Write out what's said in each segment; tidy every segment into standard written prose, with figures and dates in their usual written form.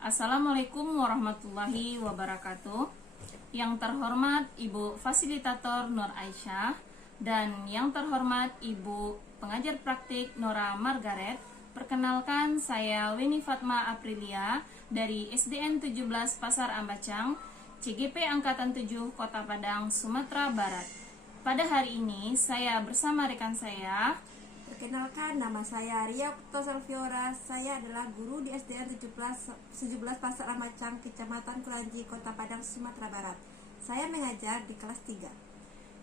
Assalamualaikum warahmatullahi wabarakatuh. Yang terhormat Ibu Fasilitator Nur Aisyah dan yang terhormat Ibu Pengajar Praktik Nora Margaret. Perkenalkan, saya Weni Fatma Aprilia dari SDN 17 Pasar Ambacang, CGP Angkatan 7 Kota Padang, Sumatera Barat. Pada hari ini saya bersama rekan saya. Perkenalkan, nama saya Ria Putosalviora. Saya adalah guru di SDN 17 Pasar Ambacang, Kecamatan Kulanji, Kota Padang, Sumatera Barat. Saya mengajar di kelas 3.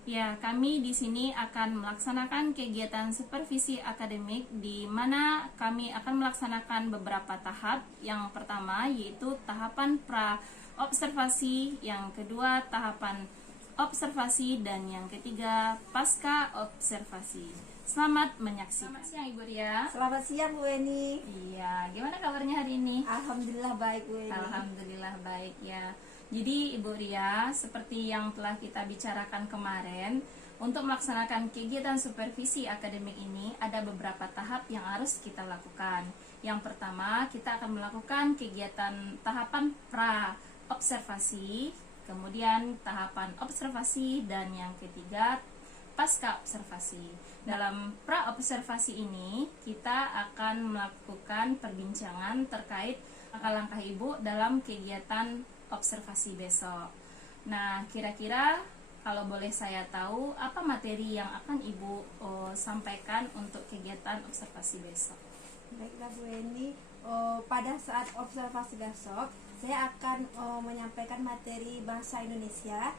Ya, kami di sini akan melaksanakan kegiatan supervisi akademik di mana kami akan melaksanakan beberapa tahap. Yang pertama yaitu tahapan pra-observasi, yang kedua tahapan observasi, dan yang ketiga pasca observasi. Selamat menyaksikan. Selamat siang Ibu Ria. Selamat siang Bu Weni. Iya, gimana kabarnya hari ini? Alhamdulillah baik Bu Weni. Alhamdulillah baik ya. Jadi Ibu Ria, seperti yang telah kita bicarakan kemarin, untuk melaksanakan kegiatan supervisi akademik ini ada beberapa tahap yang harus kita lakukan. Yang pertama, kita akan melakukan kegiatan tahapan pra-observasi, kemudian tahapan observasi, dan yang ketiga pasca observasi. Dalam pra-observasi ini, kita akan melakukan perbincangan terkait langkah-langkah Ibu dalam kegiatan observasi besok. Nah, kira-kira kalau boleh saya tahu, apa materi yang akan Ibu sampaikan untuk kegiatan observasi besok? Baiklah Bu Weni, pada saat observasi besok, saya akan menyampaikan materi bahasa Indonesia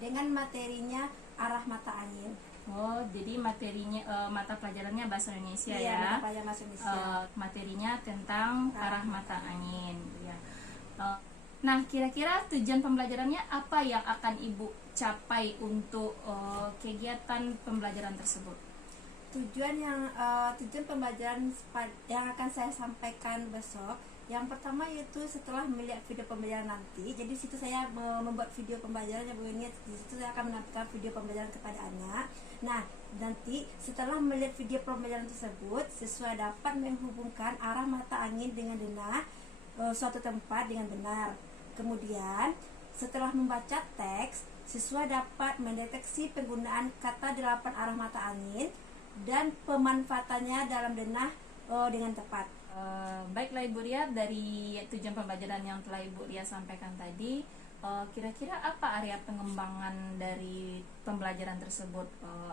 dengan materinya arah mata angin. Oh, jadi materinya mata pelajarannya bahasa Indonesia Iya, ya. mata pelajaran bahasa Indonesia. Materinya tentang arah mata angin ya. Nah, kira-kira tujuan pembelajarannya apa yang akan Ibu capai untuk kegiatan pembelajaran tersebut? Tujuan pembelajaran yang akan saya sampaikan besok, yang pertama yaitu setelah melihat video pembelajaran nanti. Jadi situ saya membuat video pembelajarannya Bu Weni. Di situ saya akan menampilkan video pembelajaran kepada anak. Nah, nanti setelah melihat video pembelajaran tersebut, siswa dapat menghubungkan arah mata angin dengan denah suatu tempat dengan benar. Kemudian setelah membaca teks, siswa dapat mendeteksi penggunaan kata 8 arah mata angin dan pemanfaatannya dalam denah dengan tepat. Baiklah Ibu Ria, dari tujuan pembelajaran yang telah Ibu Ria sampaikan tadi, kira-kira apa area pengembangan dari pembelajaran tersebut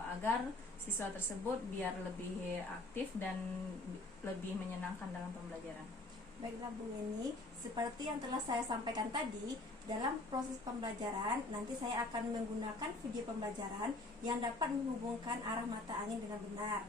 agar siswa tersebut biar lebih aktif dan lebih menyenangkan dalam pembelajaran? Baiklah Bu Weni, seperti yang telah saya sampaikan tadi, dalam proses pembelajaran nanti saya akan menggunakan video pembelajaran yang dapat menghubungkan arah mata angin dengan benar.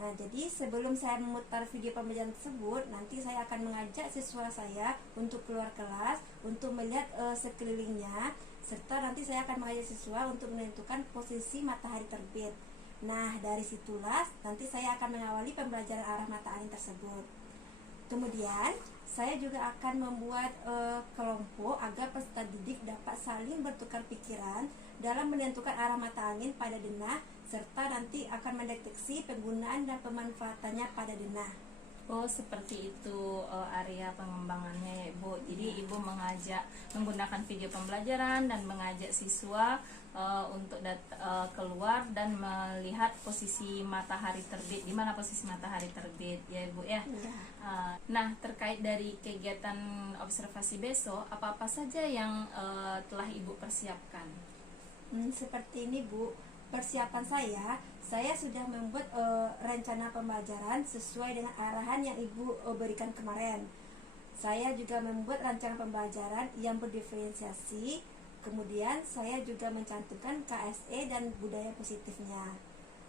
Nah, jadi sebelum saya memutar video pembelajaran tersebut, nanti saya akan mengajak siswa saya untuk keluar kelas, untuk melihat sekelilingnya, serta nanti saya akan mengajak siswa untuk menentukan posisi matahari terbit. Nah, dari situlah nanti saya akan mengawali pembelajaran arah mata angin tersebut. Kemudian, saya juga akan membuat kelompok agar peserta didik dapat saling bertukar pikiran dalam menentukan arah mata angin pada denah, serta nanti akan mendeteksi penggunaan dan pemanfaatannya pada denah. Oh, seperti itu area pengembangannya ya Ibu. Jadi Ibu menggunakan video pembelajaran dan mengajak siswa untuk keluar dan melihat posisi matahari terbit. Di mana posisi matahari terbit ya Ibu ya? Ya. Nah, terkait dari kegiatan observasi besok, apa-apa saja yang telah Ibu persiapkan? Seperti ini Bu, persiapan saya sudah membuat rencana pembelajaran sesuai dengan arahan yang Ibu berikan kemarin. Saya juga membuat rancangan pembelajaran yang berdiferensiasi. Kemudian saya juga mencantumkan KSE dan budaya positifnya.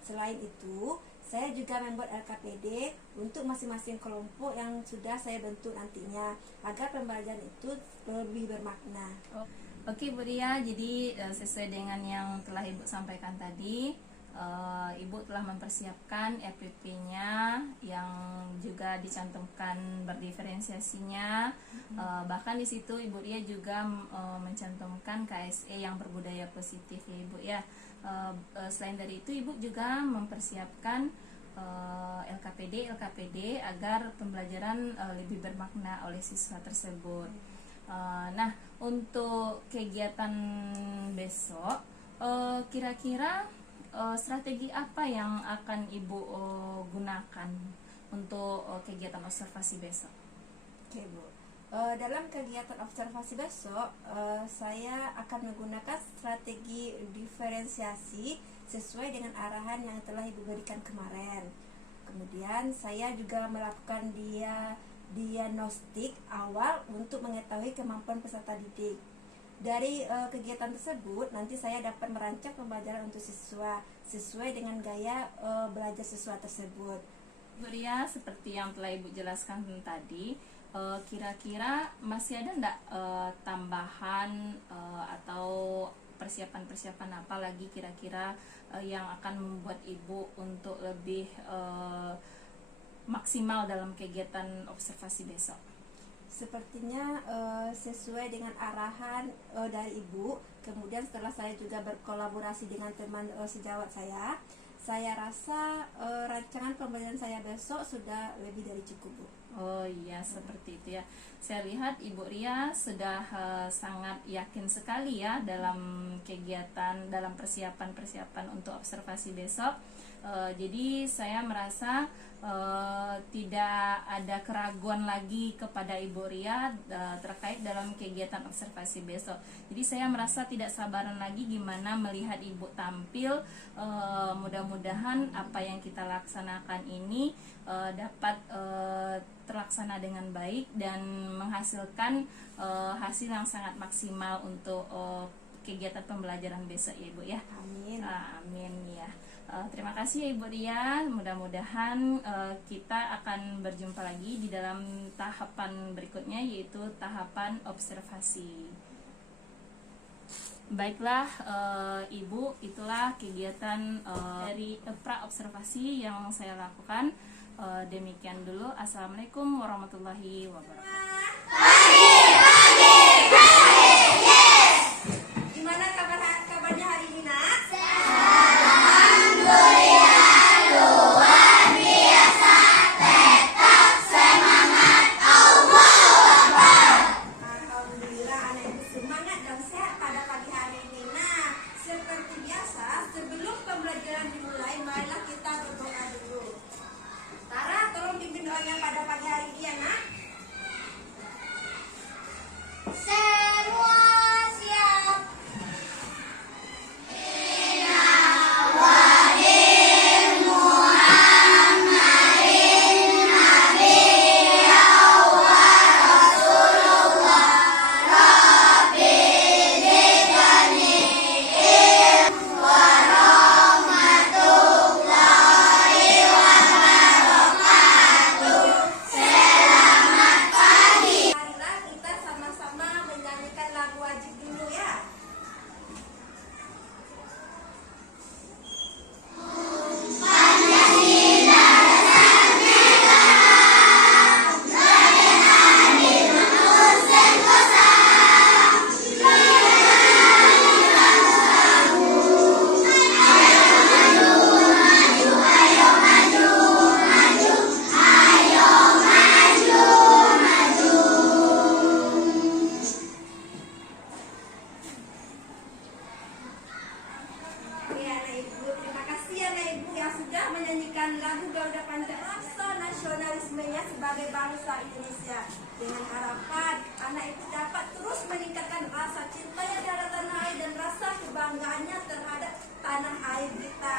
Selain itu, saya juga membuat LKPD untuk masing-masing kelompok yang sudah saya bentuk nantinya, agar pembelajaran itu lebih bermakna. Oke Bu Ria, jadi sesuai dengan yang telah Ibu sampaikan tadi, Ibu telah mempersiapkan EPP-nya yang juga dicantumkan berdiferensiasinya. Bahkan di situ Ibu Ria juga mencantumkan KSE yang berbudaya positif ya Ibu ya. Selain dari itu Ibu juga mempersiapkan LKPD agar pembelajaran lebih bermakna oleh siswa tersebut. Nah, untuk kegiatan besok, kira-kira strategi apa yang akan Ibu gunakan untuk kegiatan observasi besok? Oke, Bu. Dalam kegiatan observasi besok, saya akan menggunakan strategi diferensiasi sesuai dengan arahan yang telah Ibu berikan kemarin. Kemudian saya juga melakukan diagnostik awal untuk mengetahui kemampuan peserta didik. Dari kegiatan tersebut nanti saya dapat merancang pembelajaran untuk siswa sesuai dengan gaya belajar siswa tersebut. Bu Ria, seperti yang telah Ibu jelaskan tadi, kira-kira masih ada enggak tambahan atau persiapan-persiapan apa lagi kira-kira yang akan membuat Ibu untuk lebih maksimal dalam kegiatan observasi besok? Sepertinya sesuai dengan arahan dari Ibu. Kemudian setelah saya juga berkolaborasi dengan teman sejawat saya rasa rancangan pembelajaran saya besok sudah lebih dari cukup, Bu. Oh iya, seperti itu ya. Saya lihat Ibu Ria sudah sangat yakin sekali ya dalam kegiatan, dalam persiapan untuk observasi besok. Jadi saya merasa tidak ada keraguan lagi kepada Ibu Ria terkait dalam kegiatan observasi besok. Jadi saya merasa tidak sabaran lagi gimana melihat Ibu tampil. Mudah-mudahan apa yang kita laksanakan ini dapat terlaksana dengan baik dan menghasilkan hasil yang sangat maksimal untuk kegiatan pembelajaran besok ya Ibu ya. Amin. Amin ya. Terima kasih ya Ibu Ria. Mudah-mudahan kita akan berjumpa lagi di dalam tahapan berikutnya, yaitu tahapan observasi. Baiklah Ibu, itulah kegiatan dari pra observasi yang saya lakukan. Demikian dulu. Assalamualaikum warahmatullahi wabarakatuh. Gimana kabarnya hari ini, Nak? Alhamdulillah, anak ibu semangat dan sehat pada pagi hari ini. Nah, seperti biasa, sebelum pembelajaran dimulai, marilah kita berdoa dulu. Tara, tolong pimpin doanya pada pagi hari ini ya, Nak. Semua siap. Marilah kita sama-sama menyanyikan lagu wajib dulu ya. Oke, anak ibu, terima kasih anak ibu yang sudah menyanyikan lagu Garuda Pancasila nasionalismenya sebagai bangsa Indonesia. Dengan harapan anak ibu dapat terus meningkatkan rasa cintanya terhadap tanah air dan rasa kebanggaannya terhadap tanah air kita.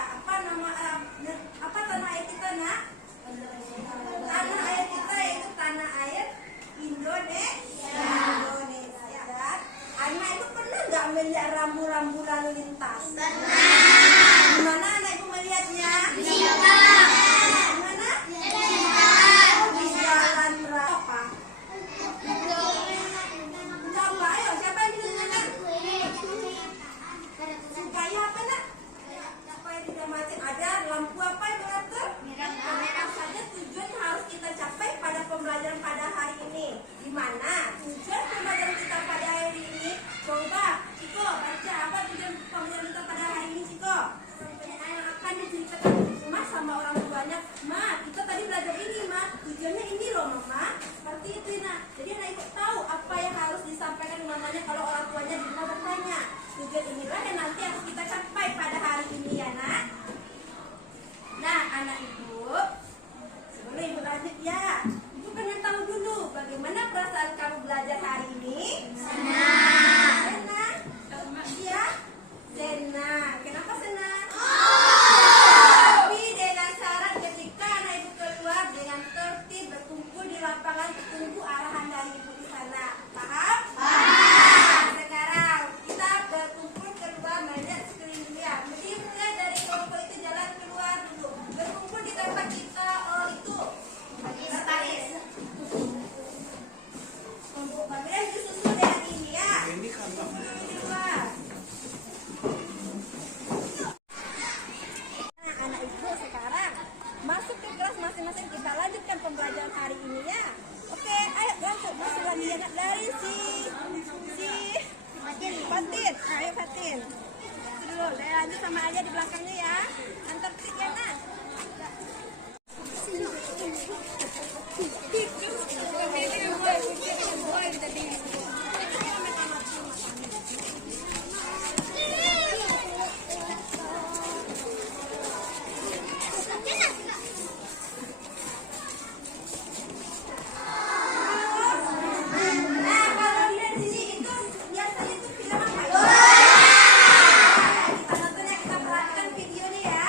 Apa tanah air kita, Nak? Tanah air kita yaitu tanah air Indonesia. Dan anak ibu pernah nggak melihat rambu-rambu lalu lintas? Gimana anak ibu melihatnya? Gimana? Di jalan berapa? Coba ayo, siapa yang ditunjukkan? Supaya apa, Nak? Supaya tidak macet. Ada lampu apa yang mengatur? Apa saja tujuan yang harus kita capai pada pembelajaran pada hari ini? Di mana tujuan pembelajaran kita pada hari ini? Coba, Ciko, baca apa tujuan pembelajaran kita pada hari ini, Ciko? Yang akan diceritakan di rumah sama orang tuanya namanya kalau orang tuanya di rumah bertanya. Tujuan inilah yang nanti harus kita capai pada hari ini ya nak. Nah anak ibu, sebelum ibu lanjut ya, ibu pengen tahu dulu bagaimana perasaan kamu belajar hari ini? Senang. Iya? Senang. Kenapa senang? Tapi dengan syarat ketika anak ibu keluar dengan tertib berkumpul di lapangan tunggu arahan dari ibu di sana. Paham? Paham. Sekarang kita berkumpul keluar melihat sekeliling ya. Jadi mulai dari kelompok itu jalan keluar dulu. Berkumpul di tempat kita itu berbaris. Kelompok bagian disusun dengan ini ya. Di luar. Nah, anak ibu sekarang masuk ke kelas masing-masing, kita lanjutkan pembelajaran hari ini ya. Oke, ayo lanjut masuk lagi ya nak, dari si Fatin. Ayo Fatin. Dulu, saya lanjut sama aja di belakangnya ya. Antar tik ya nak. Nah, kalau dilihat di sini itu biasanya itu film apa ya? Kita nonton ya, kita perhatikan videonya ya.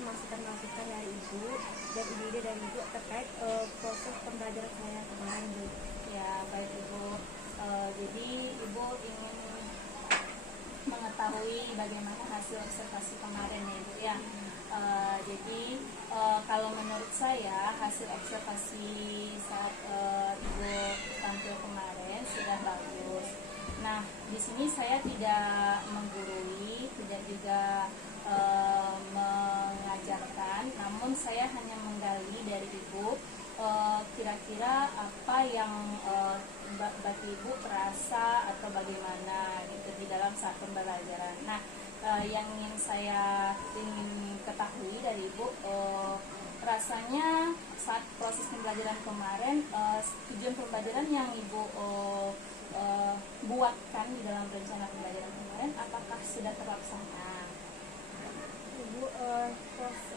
mendengarkan masukan-masukan dari Ibu dan ide-ide dari Ibu terkait proses pembelajaran saya kemarin, Bu. Ya, baik Ibu. Jadi Ibu ingin mengetahui bagaimana hasil observasi kemarin ya Ibu ya. Jadi kalau menurut saya hasil observasi saat Ibu tampil kemarin sudah bagus. Nah, di sini saya tidak menggurui, tidak juga mengajarkan, namun saya hanya menggali dari Ibu kira-kira apa yang bagi Ibu terasa atau bagaimana gitu di dalam saat pembelajaran. Nah, yang ingin saya ketahui dari Ibu, rasanya saat proses pembelajaran kemarin, tujuan pembelajaran yang Ibu buatkan di dalam rencana pembelajaran kemarin, apakah sudah terlaksana? Ibu,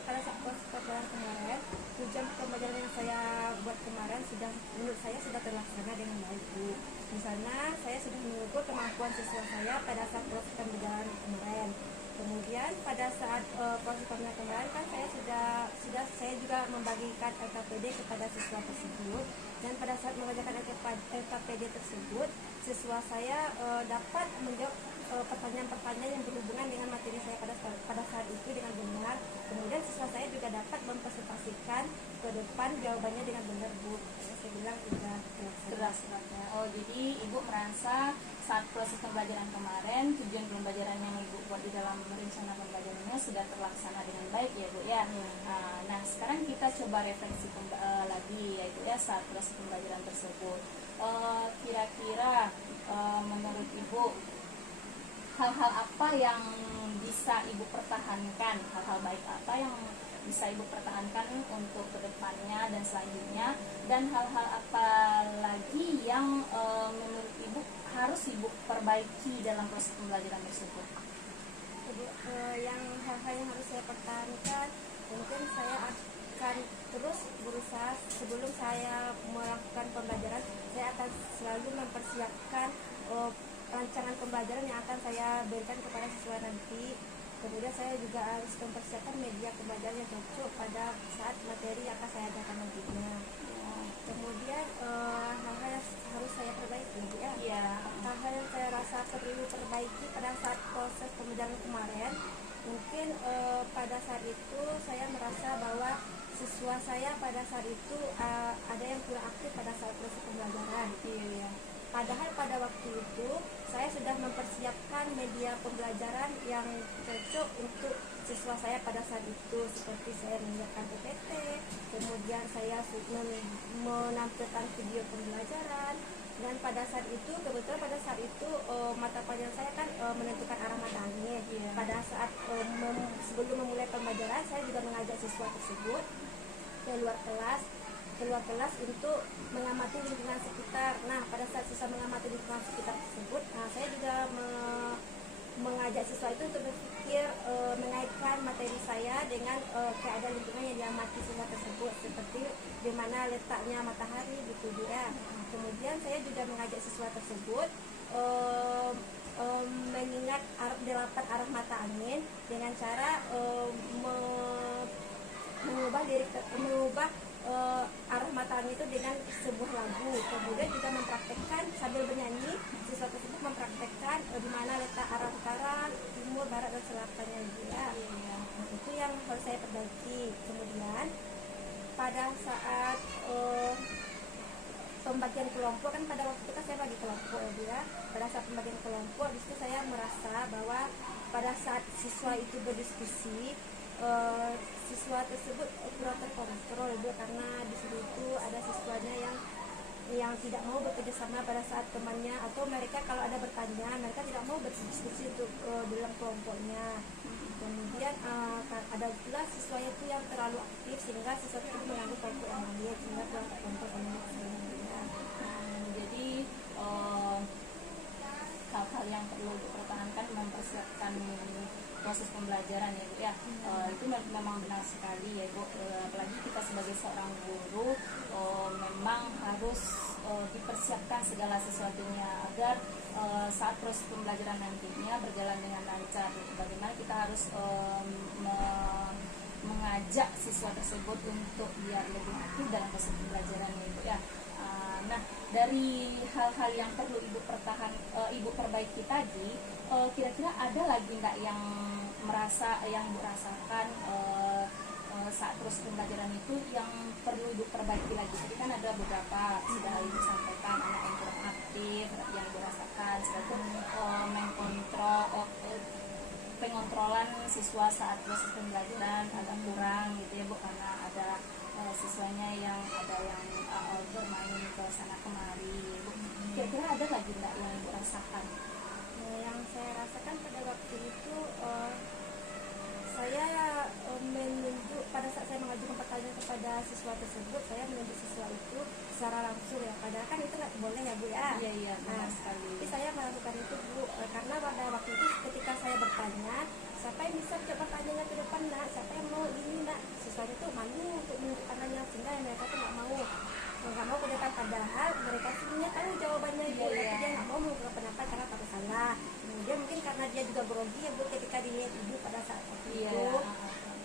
pada saat proses pembelajaran kemarin, tujuan pembelajaran yang saya buat kemarin sudah, menurut saya sudah terlaksana dengan baik, Bu. Di sana saya sudah mengukur kemampuan siswa saya pada saat proses pembelajaran kemarin. Kemudian pada saat proses pembelajaran kemarin kan saya juga membagikan LKPD kepada siswa tersebut, dan pada saat mengerjakan LKPD tersebut, siswa saya dapat menjawab pertanyaan-pertanyaan yang berhubungan dengan materi saya pada saat itu dengan benar. Kemudian siswa saya juga dapat mempresentasikan ke depan jawabannya dengan benar, Bu. Saya bilang sudah terlaksana. Oh, jadi Ibu merasa saat proses pembelajaran kemarin, tujuan pembelajaran yang Ibu buat di dalam rencana pembelajarannya sudah terlaksana dengan baik ya Bu ya. Nah, sekarang kita coba refleksi lagi ya Bu ya saat proses pembelajaran tersebut. Kira-kira menurut Ibu hal-hal apa yang bisa Ibu pertahankan, hal-hal baik apa yang bisa Ibu pertahankan untuk kedepannya dan selanjutnya, dan hal-hal apa lagi yang menurut Ibu harus Ibu perbaiki dalam proses pembelajaran tersebut? Ibu, yang hal-hal yang harus saya pertahankan, mungkin saya akan terus berusaha sebelum saya melakukan pembelajaran, saya akan selalu mempersiapkan rancangan pembelajaran yang akan saya berikan kepada siswa nanti. Kemudian saya juga harus mempersiapkan media pembelajaran yang cocok pada saat materi yang akan saya ajarkan nantinya. Kemudian hal-hal yang harus saya perbaiki ya. Iya. Hal-hal yang saya rasa perlu perbaiki pada saat proses pembelajaran kemarin, mungkin pada saat itu saya merasa bahwa siswa saya pada saat itu ada yang kurang aktif pada saat proses pembelajaran. Iya. Padahal pada waktu itu saya sudah mempersiapkan media pembelajaran yang cocok untuk siswa saya pada saat itu, seperti saya menyiapkan PPT, kemudian saya menampilkan video pembelajaran, dan pada saat itu kebetulan pada saat itu mata pelajaran saya kan menentukan arah mata angin. Pada saat sebelum memulai pembelajaran, saya juga mengajak siswa tersebut keluar kelas untuk mengamati lingkungan sekitar. Nah, pada saat siswa mengamati lingkungan sekitar tersebut, saya juga mengajak siswa itu untuk berpikir mengaitkan materi saya dengan keadaan lingkungan yang diamati siswa tersebut, seperti di mana letaknya matahari gitu ya. Kemudian saya juga mengajak siswa tersebut mengingat 8 arah mata angin dengan cara mengubah arah mata angin itu dengan sebuah lagu. Kemudian juga mempraktekkan sambil bernyanyi, siswa tersebut mempraktekkan di mana letak arah utara, timur, barat, dan selatannya ya. Nah, itu yang harus saya perbaiki. Kemudian pada saat pembagian kelompok, kan pada waktu itu kan saya bagi kelompok ya. Pada saat pembagian kelompok, di situ saya merasa bahwa pada saat siswa itu berdiskusi, siswa tersebut kurang terkontrol juga, karena di situ itu ada siswanya yang tidak mau bekerja sama pada saat temannya, atau mereka kalau ada bertanya mereka tidak mau berdiskusi untuk dalam kelompoknya. Kemudian ada pula siswa itu yang terlalu aktif sehingga siswa itu mengganggu kelompok yang lain, sehingga kurang terkontrol oleh siswanya. Jadi hal-hal yang perlu dipertahankan, mempersiapkan proses pembelajaran ya Bu ya. Itu memang benar sekali ya Bu. Apalagi kita sebagai seorang guru memang harus dipersiapkan segala sesuatunya agar saat proses pembelajaran nantinya berjalan dengan lancar. Bagaimana kita harus mengajak siswa tersebut untuk biar lebih aktif dalam proses pembelajarannya Ibu ya. Nah, dari hal-hal yang perlu Ibu perbaiki tadi, kira-kira ada lagi nggak yang Ibu rasakan saat proses pembelajaran itu yang perlu Ibu perbaiki lagi? Jadi kan ada beberapa sudah Ibu sampaikan, anak yang kurang aktif yang Ibu rasakan, seperti pengontrolan siswa saat proses pembelajaran agak kurang gitu ya Bu, karena ada siswanya yang bermain ke sana kemari Bu. Kira-kira ada lagi nggak yang Ibu rasakan? Yang saya rasakan pada waktu itu saya menunjuk, pada saat saya mengajukan pertanyaan kepada siswa tersebut, saya menunjuk siswa itu secara langsung ya, padahal kan itu nggak boleh ya Bu ya. Iya benar sekali. Tapi saya melakukan itu Bu, karena pada waktu itu ketika saya bertanya, siapa yang bisa menjawab pertanyaannya ke depan nak, siapa yang mau ini nak, siswanya tuh malu untuk menunjukkan pertanyaan, sehingga mereka tuh nggak mau ke depan, padahal mereka sebenarnya tahu jawabannya Bu, tapi dia nggak mau mengungkapkan pendapat karena takut salah. Kemudian mungkin karena dia juga grogi ya Bu ketika dilihat Ibu pada saat itu,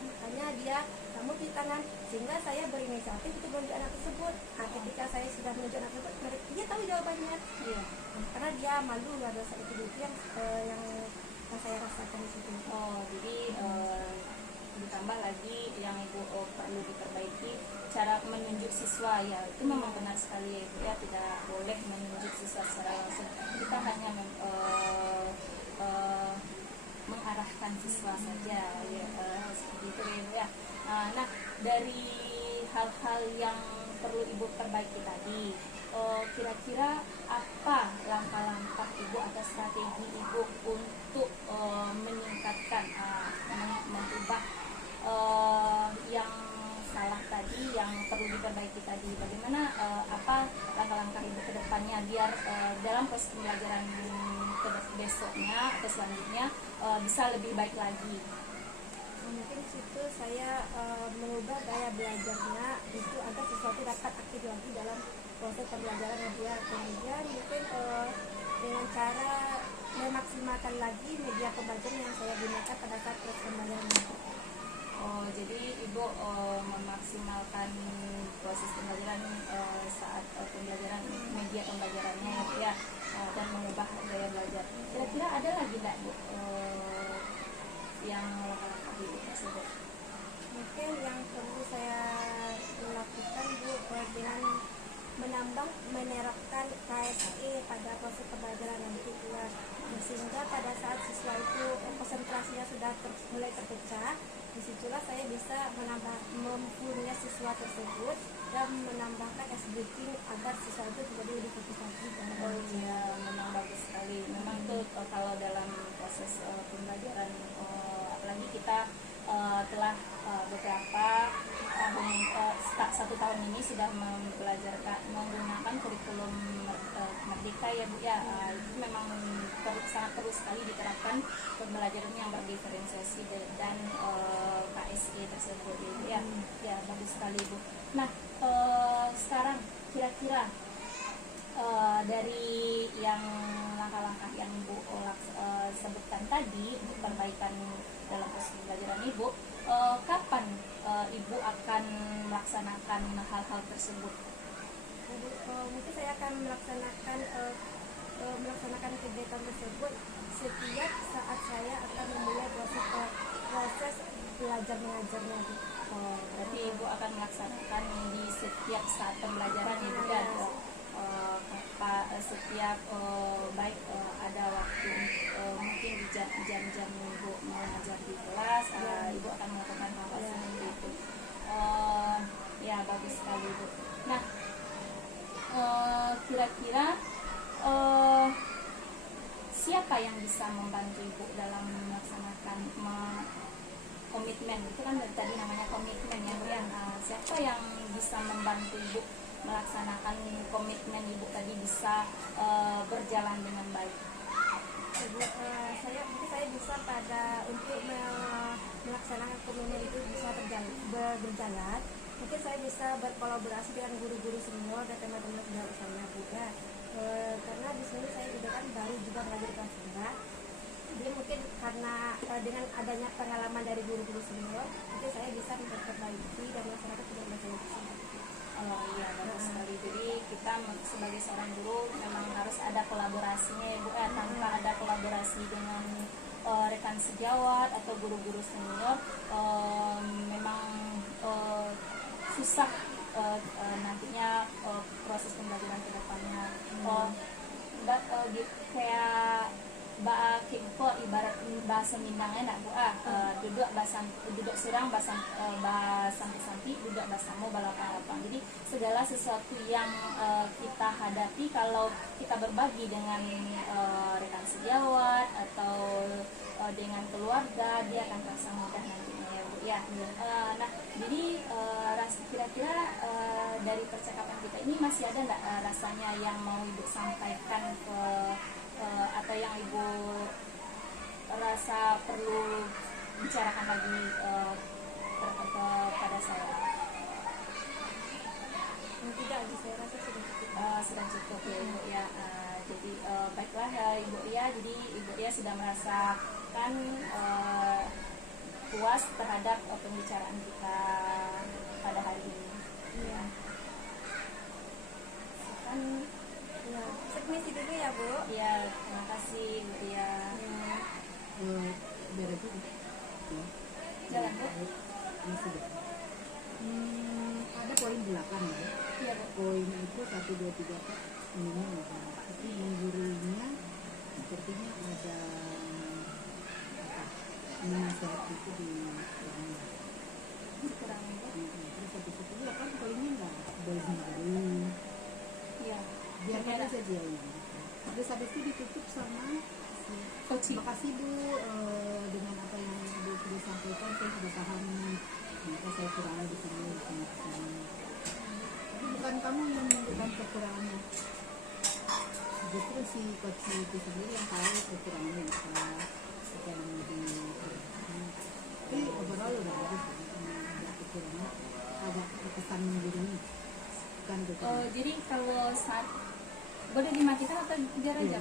makanya dia kamu cuci tangan, sehingga saya berinisiatif untuk menunjuk anak tersebut. Ketika saya sudah menunjuk anak tersebut, dia tahu jawabannya. Karena dia malu pada saat itu yang saya rasakan di situ. Jadi ditambah lagi yang Ibu perlu diperbaiki cara menunjuk siswa ya, itu memang benar sekali ya Ibu ya, tidak boleh menunjuk siswa secara langsung. Kita hanya mengarahkan siswa saja ya, seperti itu ya Ibu ya. Nah, dari hal-hal yang perlu Ibu perbaiki tadi, kira-kira apa langkah-langkah Ibu atau strategi Ibu untuk meningkatkan, mengubah yang salah tadi, yang perlu diperbaiki tadi? Bagaimana apa langkah-langkah Ibu ke depannya biar dalam proses pembelajaran besoknya atau selanjutnya bisa lebih baik lagi? Mungkin situ saya mengubah gaya belajarnya itu agar sesuatu dapat aktif lagi dalam proses pembelajaran dia. Kemudian mungkin dengan cara memaksimalkan lagi media pembelajaran yang saya gunakan pada saat proses pembelajaran. Jadi Ibu memaksimalkan proses pembelajaran saat pembelajaran, media pembelajarannya ya, dan mengubah gaya belajar. Kira-kira ada lagi nggak Bu yang langkah-langkah Ibu tersebut? Mungkin yang perlu saya lakukan Bu, dengan menerapkan KSE pada proses pembelajaran nanti kelas, sehingga pada saat siswa itu konsentrasinya sudah mulai terpecah, disitulah saya bisa mempunyai siswa tersebut dan menambahkan SBT agar siswa itu menjadi lebih fokus lagi. Memang bagus sekali. Memang tuh kalau dalam proses pembelajaran, apalagi kita telah beberapa tahun, satu tahun ini sudah menggunakan kurikulum Merdeka ya Bu ya. Itu memang sangat perlu sekali diterapkan pembelajaran yang berdiferensiasi dan KSE tersebut ya. Ya bagus sekali Bu. Nah, sekarang kira-kira dari yang langkah-langkah yang Ibu sebutkan tadi untuk perbaikan dalam proses pembelajaran Ibu, kapan Ibu akan melaksanakan hal-hal tersebut? Mungkin saya akan melaksanakan kegiatan tersebut setiap saat saya akan memulai proses belajar mengajarnya. Berarti Ibu akan melaksanakan di setiap saat pembelajaran Ibu ya? Setiap baik ada waktu mungkin di jam-jam Ibu mengajar di kelas, Ibu akan melakukan hal seperti itu. Ya bagus sekali Bu. Nah, kira-kira siapa yang bisa membantu Ibu dalam melaksanakan komitmen? Itu kan dari tadi namanya komitmen ya Bu ya. Siapa yang bisa membantu Ibu melaksanakan komitmen Ibu tadi bisa berjalan dengan baik? Saya bisa untuk melaksanakan komitmen itu bisa berjalan. Mungkin saya bisa berkolaborasi dengan guru-guru semua dan teman-teman sejawat saya juga. Karena di sini saya juga kan baru juga mengajar kelas 3. Jadi mungkin karena dengan adanya pengalaman dari guru-guru senior, mungkin saya bisa memperbaiki dan masyarakat tidak masalah tersebut. Oh iya, bagus sekali. Jadi kita sebagai seorang guru memang harus ada kolaborasinya ya Bu. Tanpa ada kolaborasi dengan rekan sejawat atau guru-guru senior, memang susah nantinya proses pembelajaran ke depannya. Kayak kiko ibarat bahasa Minangnya nak Bu duduk surang bahasa sampi duduk bahasamu balapang. Jadi segala sesuatu yang kita hadapi kalau kita berbagi dengan rekan sejawat atau dengan keluarga, dia akan terasa mudah nantinya ya Bu ya. Nah jadi kira-kira dari percakapan kita ini masih ada nggak rasanya yang mau Ibu sampaikan ke atau yang Ibu rasa perlu bicarakan lagi kepada saya? Tidak, saya rasa sudah cukup. Sudah cukup ya Ibu ya. Jadi baiklah Ibu Ria, jadi Ibu Ria sudah merasakan puas terhadap pembicaraan kita pada hari ini. Iya. Kan Nah, permisi dulu ya Bu. ya, terima kasih Bu Ria. Beres itu. Jalan Bu. Ini sudah. Ada poin 8 ya. Iya Bu. Poin itu 1, 2, 3, 4 ini ada. Tapi menggurinya sepertinya ada apa? Nasihat itu di Kurang Bu. terus habis itu 8 poinnya nggak boleh menggurui. Iya. Biarkan saja ini. Terus habis itu ditutup sama Coaching. makasih Bu, dengan apa yang Ibu sudah sampaikan saya sudah paham, maka saya kurangi di sini. Tapi bukan kamu yang menunjukkan kekurangannya, justru si coach itu sendiri yang tahu kekurangannya apa yang tapi overall udah bagus ya. Ada kekurangan, ada kesan menggurui bukan kekurangan. Jadi kalau saat boleh dimatikan atau biar aja? Iya,